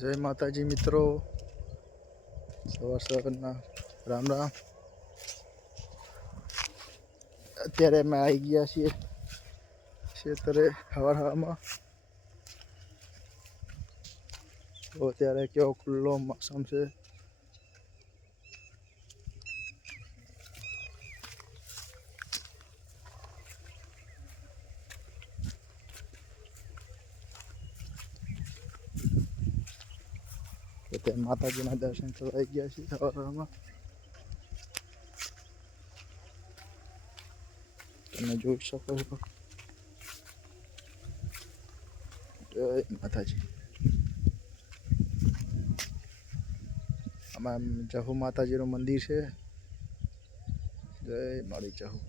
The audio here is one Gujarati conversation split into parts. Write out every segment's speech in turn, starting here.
જય માતાજી મિત્રો. સવાર સવારના રામ રામ. અત્યારે અમે આવી ગયા છીએ ક્ષેત્રે હવાર હવામાં તો અત્યારે કેવો ખુલ્લો મોસમ છે? તો ત્યાં માતાજીના દર્શન કરવા આવી ગયા છીએ હવાર હવામાં તમે જોઈ શકો છો જય માતાજી આમાં જહુ માતાજીનું મંદિર છે જય મારી જહુ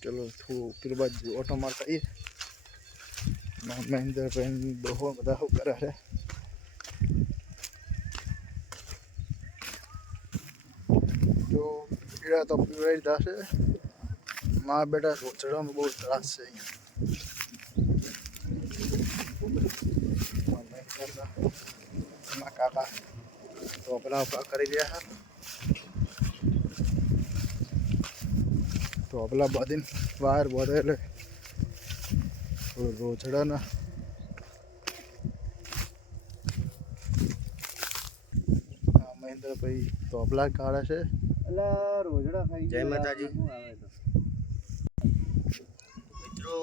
ચલો થોડું પેલી બાજુ ઓટો મારતા આવીએ મહેન્દ્રભાઈ બહુ બધા શું કરે છે પીડા તો પીવડાવી દીધા છે મા બેટા ચડવામાં બહુ ત્રાસ છે અહીંયા. કાકા તો પેલા કરી રહ્યા તો પેલા બધીને વાયર બધે એટલે રોજડાના મહેન્દ્રભાઈ તોબલા કાઢે છે. અલા રોજડા ખાઈ જય માતાજી. શું આવે તો? મિત્રો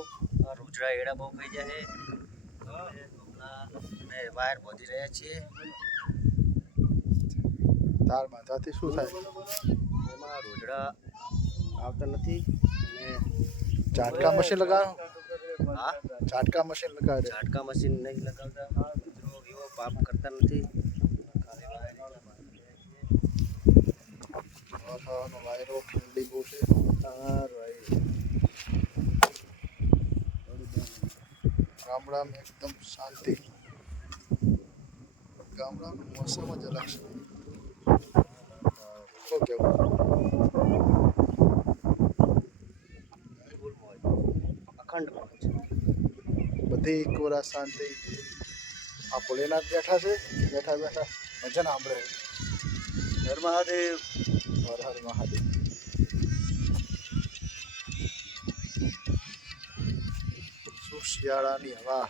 આ રોજડા એડા બહુ ખાઈ જાય છે. અમે વાયર બોધી રહ્યા છીએ. તાર બાંધવાથી શું થાય? એમાં રોજડા આવતા નથી. અને ઝાટકા મશીન લગાવો. હા? ઝાટકા મશીન લગાવે ચાટકા મશીન નહીં લગાવતા. મિત્રો એવો પાપ કરતા નથી. રહ્યા છીએ. વાયરો ઠંડી બહુ છે ગામડામાં એકદમ શાંતિ ગામડાનું મોસમ જ અલગ છે શું કેવું ફૂલ મોજ અખંડ મોજ બધી કોરા શાંતિ આ ભોલેનાથ બેઠા છે બેઠા બેઠા ભજન સાંભળે હર મહાદેવ હર હર મહાદેવ શિયાળાની હવા?